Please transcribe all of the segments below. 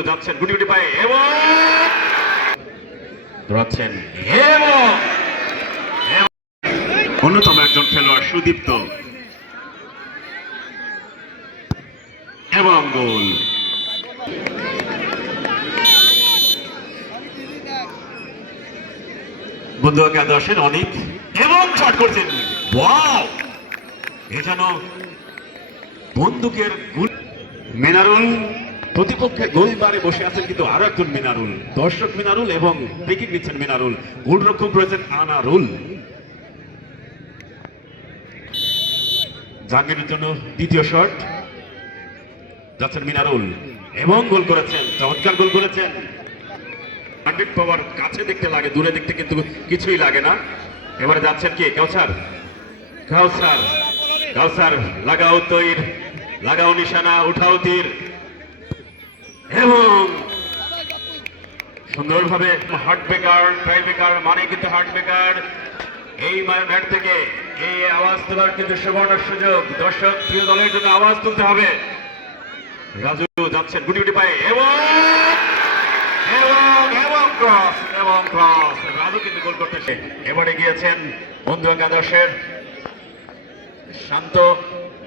যাচ্ছেন, গুটি গুটি পায়ে। এবং অন্যতম একজন খেলোয়াড়, সুদীপ্ত। এবং গোল। বন্ধু একাদশের অনেক এবং শট করছেন। এ যেন বন্দুকের গুল। মেনারুল প্রতিপক্ষের গোলবারে বসে আছেন কিন্তু আরও একজন মিনারুল, দর্শক মিনারুল এবং ফ্রিকিক নিচ্ছেন মিনারুল। গোলরক্ষক রয়েছেন আনারুল। জাহাঙ্গীরের জন্য দ্বিতীয় শট। যাচ্ছেন মিনারুল এবং গোল করেছেন, চমৎকার গোল করেছেন। হান্ড্রেড পাওয়ার কাছে দেখতে লাগে, দূরে দেখতে কিন্তু কিছুই লাগে না। এবারে যাচ্ছেন কে? কাউসার। কাউসার। কাউসার, লাগাও তৈর, লাগাও নিশানা, উঠাও তীর। এবং সুন্দরভাবে হার্ট বেকার ট্রাই বেকার মানে কিন্তু হার্ট বেকার এই ম্যাট থেকে এই আওয়াজ তোলার কিন্তু সুবর্ণ সুযোগ। দর্শক, প্রিয় দলের জন্য আওয়াজ তুলতে হবে। রাজু যাচ্ছেন গুটি গুটি পায়ে। এবং এবং এবং ক্রস এবং ক্রস রাজু কিন্তু গোল করতেছে এবারে গিয়েছেন বন্ধু একাদশের শান্ত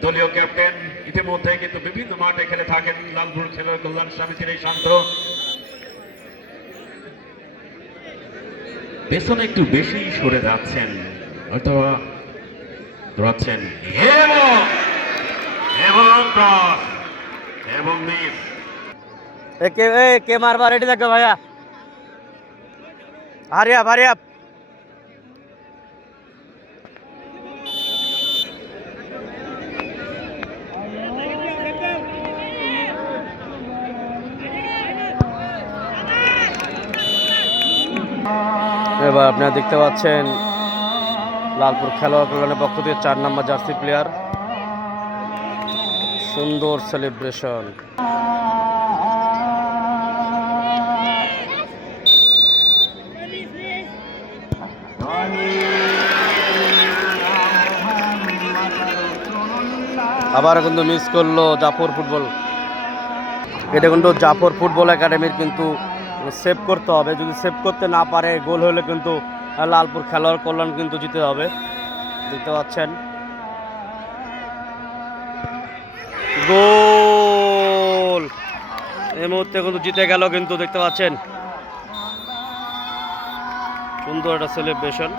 দলীয় ক্যাপ্টেন ইতিমধ্যে কিন্তু বিভিন্ন মাঠে খেলে থাকেন। লালপুর খেলোয়াড় কল্যাণ সমিতির এই শান্ত। পেছনে একটু বেশি সরে যাচ্ছেন অথবা দৌড়াচ্ছেন। কে, এ কে মারবা? রেডি থাকবে ভাইয়া। হারি আপ এবার আপনারা দেখতে পাচ্ছেন লালপুর খেলোয়াড় কল্যাণের পক্ষ থেকে চার নম্বর জার্সি প্লেয়ার। সুন্দর সেলিব্রেশন। আবার কিন্তু মিস করল জাফর ফুটবল। এটা কিন্তু জাফর ফুটবল একাডেমির কিন্তু সেভ করতে হবে। যদি সেভ করতে না পারে গোল হলে কিন্তু লালপুর খেলোয়াড় কল্যাণ কিন্তু জিতে হবে। দেখতে পাচ্ছেন। গোল! এই মুহূর্তে কিন্তু জিতে গেল কিন্তু, দেখতে পাচ্ছেন। সুন্দর একটা সেলিব্রেশন